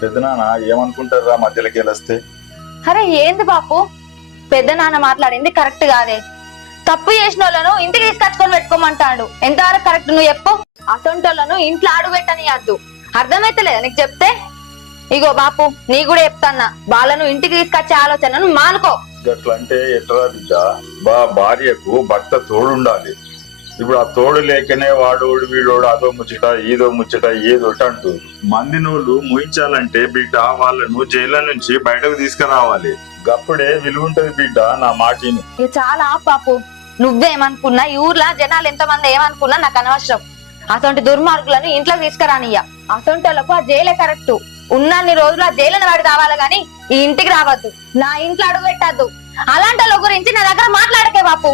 పెద్దనాన్న ఏమనుకుంటారా మధ్యలోకి వెళ్ళొస్తే? అరే ఏంది బాపు, పెద్ద నాన్న మాట్లాడింది కరెక్ట్ కాదే. తప్పు చేసిన వాళ్ళను ఇంటికి తీసుకొచ్చుకొని పెట్టుకోమంటాడు. ఎంతవరకు కరెక్ట్ నువ్వు చెప్పు. అసొంటోళ్ళను ఇంట్లో అడుగు పెట్టనియద్దు. అర్థమైతలేదా నీకు చెప్తే? ఇగో బాపు, నీ కూడా చెప్తాన్నా, వాళ్ళను ఇంటికి తీసుకొచ్చే ఆలోచనను మానుకో. అట్లా అంటే ఎట్లా బిడ్డ? భార్యకు భర్త తోడుండాలి. ఇప్పుడు ఆ తోడు లేకనే వాడోడు వీడోడు అదో ముచ్చట ఈదో ముచ్చట ఏదోటి అంటూ మంది నోళ్ళు ముయించాలంటే బిడ్డ వాళ్ళను జైల్లో నుంచి బయటకు తీసుకురావాలి. గప్పుడే విలువ ఉంటది బిడ్డ. నా మాటిని ఇక చాలా బాపు, నువ్వేమనుకున్నా ఈ ఊర్లో జనాలు ఎంతమంది ఏమనుకున్నా నాకు అనవసరం. అసొంటి దుర్మార్గులను ఇంట్లోకి తీసుకురానియ్యా. అసొంటోళ్లకు ఆ జైలే కరెక్ట్. ఉన్నన్ని రోజులు ఆ జైలుని వాడి రావాలి గాని ఈ ఇంటికి రావద్దు, నా ఇంట్లో అడుగు పెట్టద్దు. అలాంటి వాళ్ళ గురించి నా దగ్గర మాట్లాడకే బాపు.